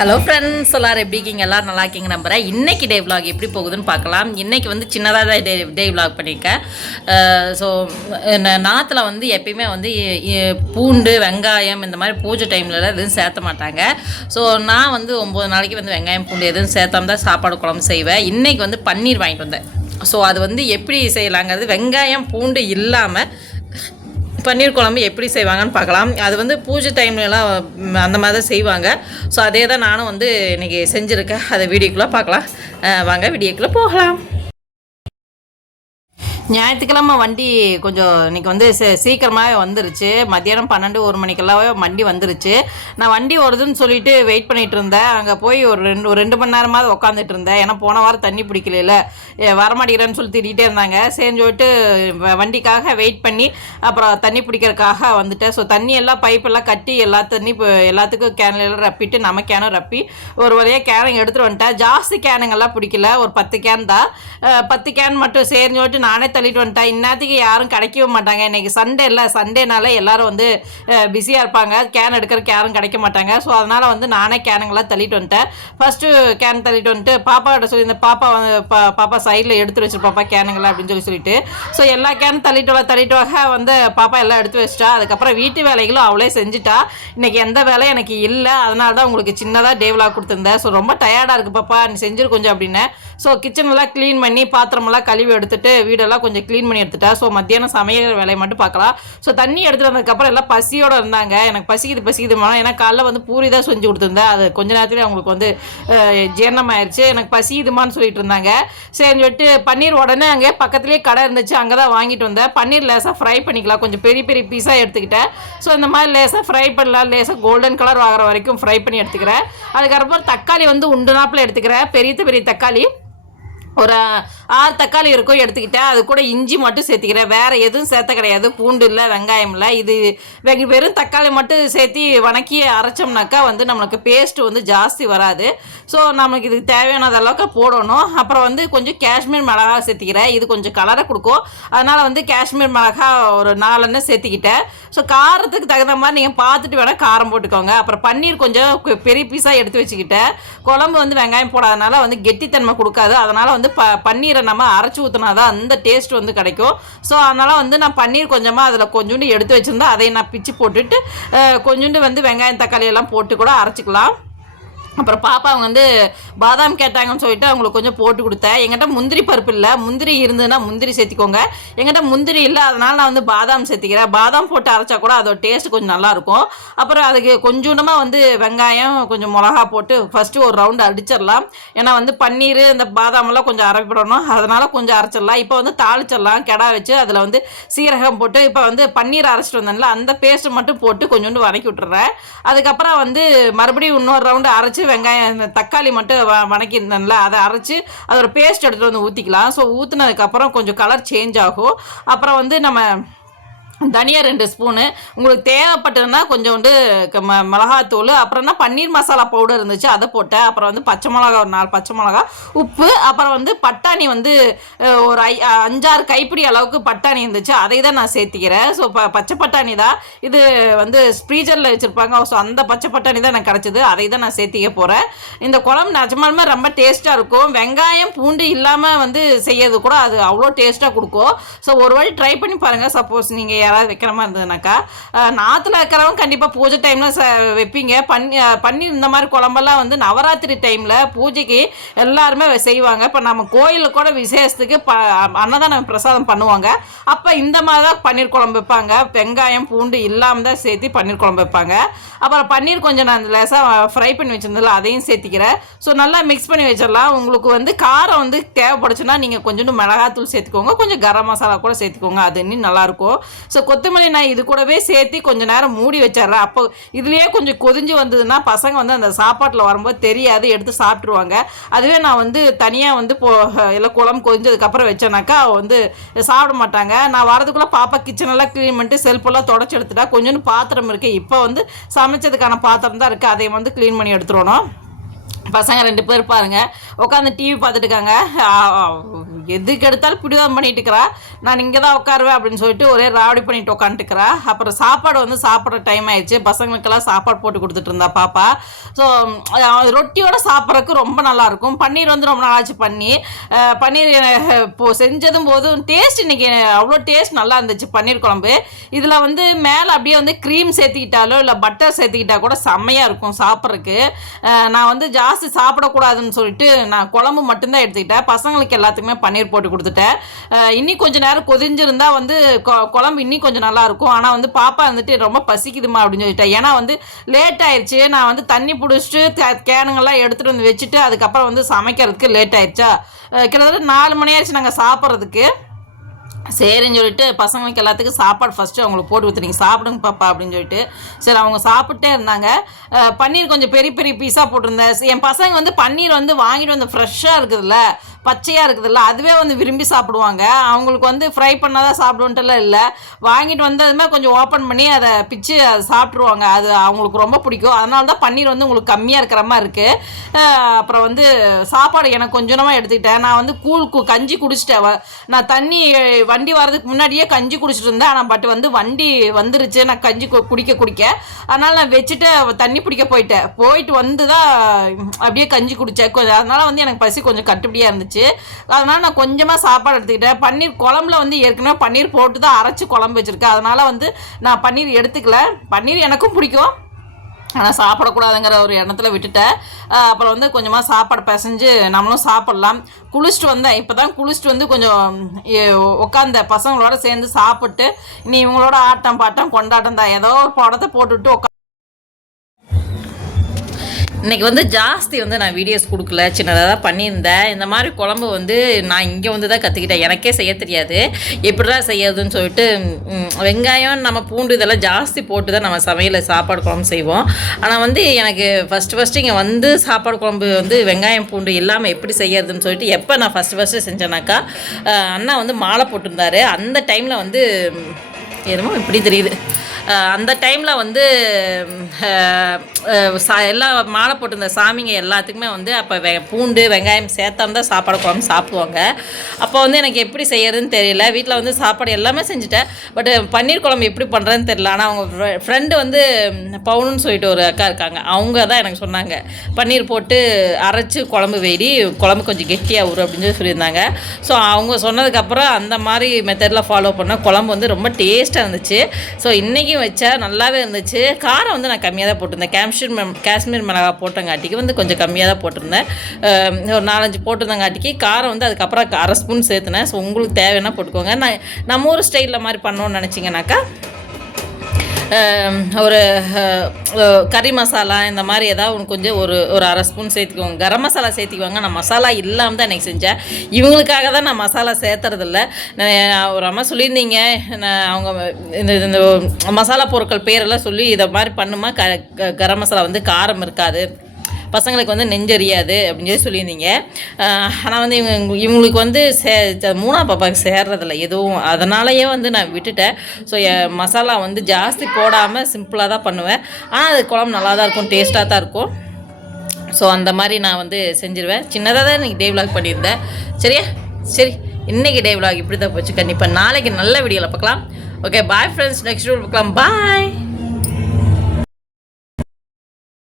Hello friends எல்லாரும் எப்படி இருக்கீங்க? எல்லாரும் நல்லா இருக்கீங்க நம்புறேன். இன்னைக்கு டே விலாக் எப்படி போகுதுன்னு பார்க்கலாம். இன்னைக்கு வந்து சின்னதாக தான் டே டே விலாக் பண்ணியிருக்கேன் ஸோ நாத்தில் வந்து எப்பயுமே வந்து பூண்டு வெங்காயம் இந்த மாதிரி பூஜை டைம்லலாம் எதுவும் சேர்த்த மாட்டாங்க. ஸோ நான் வந்து ஒம்பது நாளைக்கு வந்து வெங்காயம் பூண்டு எதுவும் சேர்த்தாம தான் சாப்பாடு குழம்பு செய்வேன். இன்னைக்கு வந்து பன்னீர் வாங்கிட்டு வந்தேன். ஸோ அது வந்து எப்படி செய்யலாங்கிறது வெங்காயம் பூண்டு இல்லாமல் பன்னீர் குழம்பு எப்படி செய்வாங்கன்னு பார்க்கலாம். அது வந்து பூஜை டைம்லலாம் அந்த மாதிரி தான் செய்வாங்க. ஸோ அதே தான் நானும் வந்து இன்றைக்கி செஞ்சுருக்கேன். அதை வீடியோக்குள்ளே பார்க்கலாம். வாங்க வீடியோக்குள்ளே போகலாம். ஞாயிற்றுக்கிழமை வண்டி கொஞ்சம் இன்னைக்கு வந்து சீக்கிரமாகவே வந்துருச்சு. மத்தியானம் பன்னெண்டு ஒரு மணிக்கெல்லாம் வண்டி வந்துருச்சு. நான் வண்டி வருதுன்னு சொல்லிட்டு வெயிட் பண்ணிகிட்டு இருந்தேன். அங்கே போய் ஒரு ரெண்டு ஒரு ரெண்டு மணி நேரமாவது உட்காந்துட்டு இருந்தேன். ஏன்னா போன வாரம் தண்ணி பிடிக்கல வரமாட்டேங்கிறேன்னு சொல்லி திட்டிகிட்டே இருந்தாங்க. சரின்னு சொல்லிட்டு வ- வண்டிக்காக வெயிட் பண்ணி அப்புறம் தண்ணி பிடிக்கிறதுக்காக வந்துட்டேன். ஸோ தண்ணி எல்லாம் பைப்பெல்லாம் கட்டி எல்லா தண்ணி இப்போ எல்லாத்துக்கும் கேனில் ரப்பிட்டு நம்ம கேனும் ரப்பி ஒரு வழியாக கேனுங்க எடுத்துகிட்டு வந்துட்டேன். ஜாஸ்தி கேனுங்கெல்லாம் பிடிக்கல. ஒரு பத்து கேன் தான். பத்து கேன் மட்டும் சரின்னு சொல்லிட்டு நானே தள்ளிட்டு வந்துட்டேன் இந்நேரத்துக்கு யாரும் கிடைக்கவே மாட்டாங்க. இன்றைக்கி சண்டே இல்லை. சண்டேனால எல்லாரும் வந்து பிஸியாக இருப்பாங்க. கேன் எடுக்கிறதுக்கு யாரும் கிடைக்க மாட்டாங்க. ஸோ அதனால் வந்து நானே கேனுங்கெல்லாம் தள்ளிட்டு வந்துட்டேன். ஃபஸ்ட்டு கேன் தள்ளிட்டு வந்துட்டு பாப்பாவோட சொல்லி இந்த பாப்பா வந்து பா- பாப்பா சைடில் எடுத்து வச்சுருப்பாப்பா கேனுங்களை கேனுங்களா அப்படின்னு சொல்லி சொல்லிட்டு. ஸோ எல்லா கேனும் தள்ளிட்டு வா தள்ளிட்டு வாக வந்து பாப்பா எல்லாம் எடுத்து வச்சிட்டா. அதுக்கப்புறம் வீட்டு வேலைகளும் அவளே செஞ்சுட்டா. இன்றைக்கி எந்த வேலையும் எனக்கு இல்லை. அதனால தான் உங்களுக்கு சின்னதாக டேவலாக கொடுத்துருந்தேன். ஸோ ரொம்ப டயர்டாக இருக்குது பாப்பா. நீ செஞ்சிரு கொஞ்சம் அப்படின்னு. ஸோ கிச்சனெல்லாம் க்ளீன் பண்ணி பாத்திரமெல்லாம் கழுவி எடுத்துட்டு வீடெல்லாம் கொஞ்சம் க்ளீன் பண்ணி எடுத்துட்டேன் ஸோ மத்தியானம் சமையல் வேலையை மட்டும் பார்க்கலாம். ஸோ தண்ணி எடுத்துட்டு வந்ததுக்கப்புறம் எல்லாம் பசியோடு இருந்தாங்க. எனக்கு பசிக்குது பசிக்குது. ஏன்னா காலைல வந்து பூரி தான் செஞ்சு கொடுத்துருந்தேன். அது கொஞ்ச நேரத்துலேயே அவங்களுக்கு வந்து அஹ், ஜீரணமாயிருச்சு எனக்கு பசிக்குதுமான்னு சொல்லிட்டு இருந்தாங்க. சரி சொல்லிட்டு பன்னீர் உடனே அங்கே பக்கத்துலேயே கடை இருந்துச்சு. அங்கே தான் வாங்கிட்டு வந்தேன். பன்னீர் லேசாக ஃப்ரை பண்ணிக்கலாம். கொஞ்சம் பெரிய பெரிய பீஸாக எடுத்துக்கிட்டேன். ஸோ இந்த மாதிரி லேசாக ஃப்ரை பண்ணலாம். லேசாக கோல்டன் கலர் ஆகிற வரைக்கும் ஃப்ரை பண்ணி எடுத்துக்கிறேன். அதுக்கப்புறம் தக்காளி வந்து உண்டு நாப்பில் எடுத்துக்கிறேன். பெரிய பெரிய தக்காளி. ஒரு ஆறு தக்காளி இருக்கும் எடுத்துக்கிட்டேன் அது கூட இஞ்சி மட்டும் சேர்த்திக்கிறேன். வேறு எதுவும் சேர்த்த கிடையாது. பூண்டு இல்லை வெங்காயம் இல்லை. இது வெ- வெறும் தக்காளி மட்டும் சேர்த்தி வணக்கி அரைச்சோம்னாக்கா வந்து நம்மளுக்கு பேஸ்ட் வந்து ஜாஸ்தி வராது. ஸோ நமக்கு இதுக்கு தேவையானது அளவுக்கு போடணும். அப்புறம் வந்து கொஞ்சம் காஷ்மீர் மிளகா சேர்த்திக்கிறேன். இது கொஞ்சம் கலரை கொடுக்கும். அதனால் வந்து காஷ்மீர் மிளகா ஒரு நாலெண்ணெய் சேர்த்துக்கிட்டேன். ஸோ காரத்துக்கு தகுந்த மாதிரி நீங்கள் பார்த்துட்டு வேணால் காரம் போட்டுக்கோங்க. அப்புறம் பன்னீர் கொஞ்சம் பெரிய பீஸாக எடுத்து வச்சுக்கிட்டேன். குழம்பு வந்து வெங்காயம் போடாதனால வந்து கெட்டித்தன்மை கொடுக்காது. அதனால் வந்து வந்து ப பன்னீரை நம்ம அரைச்சி ஊற்றினா தான் அந்த டேஸ்ட் வந்து கிடைக்கும். ஸோ அதனால் வந்து நான் பன்னீர் கொஞ்சமாக அதில் கொஞ்சோண்டு எடுத்து வச்சுருந்தா அதை நான் பிச்சு போட்டுட்டு கொஞ்சோண்டு வந்து வெங்காயம் தக்காளி எல்லாம் போட்டு கூட அரைச்சிக்கலாம். அப்புறம் பாப்பா அவங்க வந்து பாதாம் கேட்டாங்கன்னு சொல்லிட்டு அவங்களுக்கு கொஞ்சம் போட்டு கொடுத்தேன். எங்கிட்ட முந்திரி பருப்பு இல்லை. முந்திரி இருந்ததுன்னா முந்திரி சேர்த்திக்கோங்க. எங்கிட்ட முந்திரி இல்லை. அதனால நான் வந்து பாதாம் சேர்த்திக்கிறேன். பாதாம் போட்டு அரைச்சா கூட அதோட டேஸ்ட் கொஞ்சம் நல்லாயிருக்கும் அப்புறம் அதுக்கு கொஞ்சோண்டமாக வந்து வெங்காயம் கொஞ்சம் மிளகா போட்டு ஃபஸ்ட்டு ஒரு ரவுண்டு அடிச்சிடலாம். ஏன்னா வந்து பன்னீர் இந்த பாதாமெல்லாம் கொஞ்சம் அரைப்பிடணும் அதனால கொஞ்சம் அரைச்சிடலாம். இப்போ வந்து தாளிச்சிடலாம். கெடா வச்சு அதில் வந்து சீரகம் போட்டு இப்போ வந்து பன்னீர் அரைச்சிட்டு வந்தேன்ல அந்த பேஸ்ட் மட்டும் போட்டு கொஞ்சோண்டு வதக்கி விட்டுறேன். அதுக்கப்புறம் வந்து மறுபடியும் இன்னொரு ரவுண்டு அரைச்சி வெங்காயம் தக்காளி மட்டும் வ வணக்கியிருந்தேன்ல அதை அரைச்சி அதோட பேஸ்ட் எடுத்துகிட்டு வந்து ஊற்றிக்கலாம் ஸோ ஊற்றுனதுக்கப்புறம் கொஞ்சம் கலர் சேஞ்ச் ஆகும். அப்புறம் வந்து நம்ம தனியா ரெண்டு ஸ்பூனு. உங்களுக்கு தேவைப்பட்டதுன்னா கொஞ்சோண்டு க- ம மிளகாத்தூள் அப்புறம்னா பன்னீர் மசாலா பவுடர் இருந்துச்சு அதை போட்டேன். அப்புறம் வந்து பச்சை மிளகா ஒரு நாலு பச்சை மிளகா உப்பு அப்புறம் வந்து பட்டாணி வந்து ஒரு ஐ அஞ்சாறு கைப்பிடி அளவுக்கு பட்டாணி இருந்துச்சு. அதை தான் நான் சேர்த்திக்கிறேன். ஸோ ப பச்சை பட்டாணி தான். இது வந்து ஸ்ப்ரீஜரில் வச்சுருப்பாங்க. ஸோ அந்த பச்சை பட்டாணி தான் எனக்கு கிடச்சிது. அதை தான் நான் சேர்த்திக்க போகிறேன் இந்த குழம்பு நிஜமாலுமே ரொம்ப டேஸ்ட்டாக இருக்கும். வெங்காயம் பூண்டு இல்லாமல் வந்து செய்யறது கூட அது அவ்வளோ டேஸ்ட்டாக கொடுக்கும். ஸோ ஒரு வாட்டி ட்ரை பண்ணி பாருங்கள் சப்போஸ் நீங்கள் யாராவது வைக்கிற மாதிரி இருந்ததுனாக்கா நாற்றுல இருக்கிறவங்க கண்டிப்பாக பூஜை டைமில் ச வைப்பீங்க. பண்ணி பன்னீர் இந்த மாதிரி குழம்பெல்லாம் வந்து நவராத்திரி டைமில் பூஜைக்கு எல்லாருமே செய்வாங்க. இப்போ நம்ம கோயிலில் கூட விசேஷத்துக்கு ப அன்னதானம் பிரசாதம் பண்ணுவாங்க. அப்போ இந்த மாதிரி தான் பன்னீர் குழம்பு வைப்பாங்க. வெங்காயம் பூண்டு இல்லாமல் தான் சேர்த்து பன்னீர் குழம்பு வைப்பாங்க. அப்புறம் பன்னீர் கொஞ்சம் நான் லேசாக ஃப்ரை பண்ணி வச்சிருந்ததில்ல அதையும் சேர்த்திக்கிறேன். ஸோ நல்லா மிக்ஸ் பண்ணி வச்சிடலாம். உங்களுக்கு வந்து காரம் வந்து தேவைப்படுச்சுன்னா நீங்கள் கொஞ்சோண்டு மிளகாத்தூள் சேர்த்துக்கோங்க. கொஞ்சம் கரம் மசாலா கூட சேர்த்துக்கோங்க. அது இன்னும் நல்லாயிருக்கும் ஸோ கொத்தமல்லி நான் இது கூடவே சேர்த்து கொஞ்சம் நேரம் மூடி வச்சிடுறேன் அப்போ இதுலேயே கொஞ்சம் கொதிஞ்சு வந்ததுன்னா பசங்க வந்து அந்த சாப்பாட்டில் வரும்போது தெரியாது எடுத்து சாப்பிட்ருவாங்க அதுவே நான் வந்து தனியாக வந்து போ இல்லை குழம்பு கொதிஞ்சதுக்கப்புறம் வச்சேனாக்கா வந்து சாப்பிட மாட்டாங்க. நான் வரதுக்குள்ளே பாப்பா கிச்சனெல்லாம் க்ளீன் பண்ணிட்டு செல்ஃபெல்லாம் தொடச்சி எடுத்துட்டா கொஞ்சோண்டு பாத்திரம் இருக்குது இப்போ வந்து சமைச்சதுக்கான பாத்திரம் தான் இருக்குது அதை வந்து க்ளீன் பண்ணி எடுத்துடணும். பசங்க ரெண்டு பேர் பாருங்க. உட்காந்து டிவி பார்த்துட்டு இருக்காங்க எதுக்கு எடுத்தாலும் பிடிவாதம் பண்ணிட்டு இருக்கிறா. நான் இங்கே தான் உட்காருவேன் அப்படின்னு சொல்லிட்டு ஒரே ராவடி பண்ணிட்டு உட்காந்துட்டுக்கிறா அப்புறம் சாப்பாடு வந்து சாப்பிட்ற டைம் ஆயிடுச்சு. பசங்களுக்கெல்லாம் சாப்பாடு போட்டு கொடுத்துட்டு இருந்தா பாப்பா. ஸோ ரொட்டியோட சாப்பிட்றதுக்கு ரொம்ப நல்லா இருக்கும். பன்னீர் வந்து ரொம்ப நாளாச்சு பண்ணி. பன்னீர் இப்போ செஞ்சதும் போதும். டேஸ்ட் இன்னைக்கு அவ்வளோ டேஸ்ட் நல்லா இருந்துச்சு. பன்னீர் குழம்பு. இதில் வந்து மேலே அப்படியே வந்து க்ரீம் சேர்த்துக்கிட்டாலோ இல்லை பட்டர் சேர்த்துக்கிட்டா கூட செம்மையாக இருக்கும் சாப்பிட்றதுக்கு. நான் வந்து ஜாஸ்தி சாப்பிடக்கூடாதுன்னு சொல்லிட்டு நான் குழம்பு மட்டும்தான் எடுத்துக்கிட்டேன். பசங்களுக்கு எல்லாத்துக்குமே பன்னீர் போட்டு கொடுத்துட்டேன். இன்னும் இன்னி கொஞ்ச நேரம் கொதிஞ்சிருந்தா வந்து கொ- குழம்பு இன்னி கொஞ்சம் நல்லா இருக்கும். ஆனால் வந்து பாப்பா வந்துட்டு ரொம்ப பசிக்குதுமா அப்படின்னு சொல்லிட்டேன். ஏன்னா வந்து லேட் ஆயிடுச்சு நான் வந்து தண்ணி பிடிச்சிட்டு தே- கேனுங்கெல்லாம் எடுத்துகிட்டு வந்து வச்சுட்டு அதுக்கப்புறம் வந்து சமைக்கிறதுக்கு லேட் ஆயிடுச்சா கிட்டத்தட்ட நாலு மணி ஆயிடுச்சு நாங்கள் சாப்பிட்றதுக்கு. சரின்னு சொல்லிட்டு பசங்களுக்கு எல்லாத்துக்கும் சாப்பாடு ஃபஸ்ட்டு அவங்களுக்கு போட்டு ஊற்றி சாப்பிடுங்க பாப்பா அப்படின்னு சொல்லிட்டு. சரி அவங்க சாப்பிட்டே இருந்தாங்க. பன்னீர் கொஞ்சம் பெரிய பெரிய பீஸாக போட்டிருந்தேன். என் பசங்க வந்து பன்னீர் வந்து வாங்கிட்டு வந்து ஃப்ரெஷ்ஷாக இருக்குதுல்ல. பச்சையாக இருக்குதுல்ல அதுவே வந்து விரும்பி சாப்பிடுவாங்க. அவங்களுக்கு வந்து ஃப்ரை பண்ணால் தான் சாப்பிடுவோன்ட்டுலாம் இல்லை. வாங்கிட்டு வந்ததுமே கொஞ்சம் ஓப்பன் பண்ணி அதை பிச்சு அதை சாப்பிட்ருவாங்க அது அவங்களுக்கு ரொம்ப பிடிக்கும். அதனால தான் பன்னீர் வந்து உங்களுக்கு கம்மியாக இருக்கிற மாதிரி இருக்குது அப்புறம் வந்து சாப்பாடு எனக்கு கொஞ்சமாக எடுத்துக்கிட்டேன். நான் வந்து கூழ் கு- கஞ்சி குடிச்சிட்டேன். நான் தண்ணி வண்டி வர்றதுக்கு முன்னாடியே கஞ்சி குடிச்சிட்டு இருந்தேன். ஆனால் பட் வந்து வண்டி வந்துருச்சு. நான் கஞ்சி கு- குடிக்க குடிக்க. அதனால் நான் வச்சுட்டு தண்ணி பிடிக்க போயிட்டேன். போயிட்டு வந்து தான் அப்படியே கஞ்சி குடித்தேன் கொஞ்சம் அதனால் வந்து எனக்கு பசி கொஞ்சம் கட்டுப்படியாக இருந்துச்சு. அதனால் நான் கொஞ்சமாக சாப்பாடு எடுத்துக்கிட்டேன். பன்னீர் குழம்புல வந்து ஏற்கனவே பன்னீர் போட்டு தான் அரைச்சி குழம்பு வச்சுருக்கேன். அதனால் வந்து நான் பன்னீர் எடுத்துக்கல. பன்னீர் எனக்கும் பிடிக்கும். ஆனால் சாப்பிடக்கூடாதுங்கிற ஒரு எண்ணத்தில் விட்டுட்டேன். அப்புறம் வந்து கொஞ்சமாக சாப்பாடு பிசைஞ்சு நம்மளும் சாப்பிட்லாம். குளிச்சுட்டு வந்தேன். இப்போ தான் குளிச்சுட்டு வந்து கொஞ்சம் உட்காந்த பசங்களோட சேர்ந்து சாப்பிட்டு இனி இவங்களோட ஆட்டம் பாட்டம் கொண்டாட்டம் தான். ஏதோ ஒரு படத்தை போட்டுவிட்டு உட்கா இன்றைக்கி வந்து ஜாஸ்தி வந்து நான் வீடியோஸ் கொடுக்கல சின்னதாக தான் பண்ணியிருந்தேன். இந்த மாதிரி குழம்பு வந்து நான் இங்கே வந்து தான் கற்றுக்கிட்டேன் எனக்கே செய்ய தெரியாது. எப்படிதான் செய்யறதுன்னு சொல்லிட்டு வெங்காயம் நம்ம பூண்டு இதெல்லாம் ஜாஸ்தி போட்டு தான் நம்ம சமையலில் சாப்பாடு குழம்பு செய்வோம். ஆனால் வந்து எனக்கு ஃபஸ்ட்டு ஃபஸ்ட்டு இங்கே வந்து சாப்பாடு குழம்பு வந்து வெங்காயம் பூண்டு இல்லாமல் எப்படி செய்யறதுன்னு சொல்லிட்டு எப்போ நான் ஃபஸ்ட்டு ஃபஸ்ட்டு செஞ்சேனாக்கா அண்ணா வந்து மாலை போட்டிருந்தாரு. அந்த டைமில் வந்து என்னமோ இப்படி தெரியுது. அந்த டைமில் வந்து சா எல்லா மாலை போட்டிருந்த சாமிங்க எல்லாத்துக்குமே வந்து அப்போ வெ பூண்டு வெங்காயம் சேர்த்தாந்தான் சாப்பாடு குழம்பு சாப்பிடுவாங்க. அப்போ வந்து எனக்கு எப்படி செய்யறதுன்னு தெரியல. வீட்டில் வந்து சாப்பாடு எல்லாமே செஞ்சுட்டேன். பட் பன்னீர் குழம்பு எப்படி பண்ணுறதுன்னு தெரியல. ஆனால் அவங்க ஃப்ரெண்டு வந்து பவுனுன்னு சொல்லிட்டு ஒரு அக்கா இருக்காங்க. அவங்க தான் எனக்கு சொன்னாங்க. பன்னீர் போட்டு அரைச்சி குழம்பு வெடி குழம்பு கொஞ்சம் கெட்டியாக வரும் அப்படின்னு சொல்லி சொல்லியிருந்தாங்க. ஸோ அவங்க சொன்னதுக்கப்புறம் அந்த மாதிரி மெத்தடில் ஃபாலோ பண்ணால் குழம்பு வந்து ரொம்ப டேஸ்ட்டாக இருந்துச்சு. ஸோ இன்றைக்கி வச்சா நல்லாவே இருந்துச்சு. காரம் வந்து நான் கம்மியாக தான் போட்டிருந்தேன். காஷ்மீர் காஷ்மீர் மிளகா போட்டங்காட்டிக்கு வந்து கொஞ்சம் கம்மியாக தான் போட்டிருந்தேன் ஒரு நாலஞ்சு போட்டிருந்தங்காட்டிக்கு காரம் வந்து அதுக்கப்புறம் அரை ஸ்பூன் சேர்த்துனேன். ஸோ உங்களுக்கு தேவைன்னா போட்டுக்கோங்க. நான் நம்ம ஊர் ஸ்டைலில் மாதிரி பண்ணோன்னு நினச்சிங்கனாக்கா ஒரு கறி மசாலா இந்த மாதிரி ஏதாவது ஒன்று கொஞ்சம் ஒரு ஒரு அரை ஸ்பூன் சேர்த்துக்குவோங்க. கரம் மசாலா சேர்த்துக்குவாங்க. நான் மசாலா இல்லாமல் தான் எனக்கு செஞ்சேன். இவங்களுக்காக தான் நான் மசாலா சேர்த்துறதில்ல. நான் ஒரு அம்மா சொல்லியிருந்தீங்க. நான் அவங்க இந்த இந்த மசாலா பொருட்கள் பேரெல்லாம் சொல்லி இதை மாதிரி பண்ணுமா? க- கரம் மசாலா வந்து காரம் இருக்காது. பசங்களுக்கு வந்து நெஞ்சறியாது அப்படின்னு சொல்லி சொல்லியிருந்தீங்க. ஆனால் வந்து இவங்க இவங்களுக்கு வந்து சே ச- மூணாம் பாப்பாவுக்கு சேர்றதில்ல. எதுவும் அதனாலயே வந்து நான் விட்டுட்டேன். ஸோ மசாலா வந்து ஜாஸ்தி போடாமல் சிம்பிளாக தான் பண்ணுவேன். ஆனால் அது குழம்பு நல்லா தான் இருக்கும் டேஸ்ட்டாக தான் இருக்கும். ஸோ அந்த மாதிரி நான் வந்து செஞ்சிருவேன். சின்னதாக தான் இன்றைக்கி டே vlog பண்ணியிருந்தேன். சரியா? சரி இன்றைக்கி டே vlog இப்படி தான் போச்சு. கண்டிப்பாக நாளைக்கு நல்ல வீடியோவில் பார்க்கலாம். Okay bye friends next video பார்க்கலாம். பாய்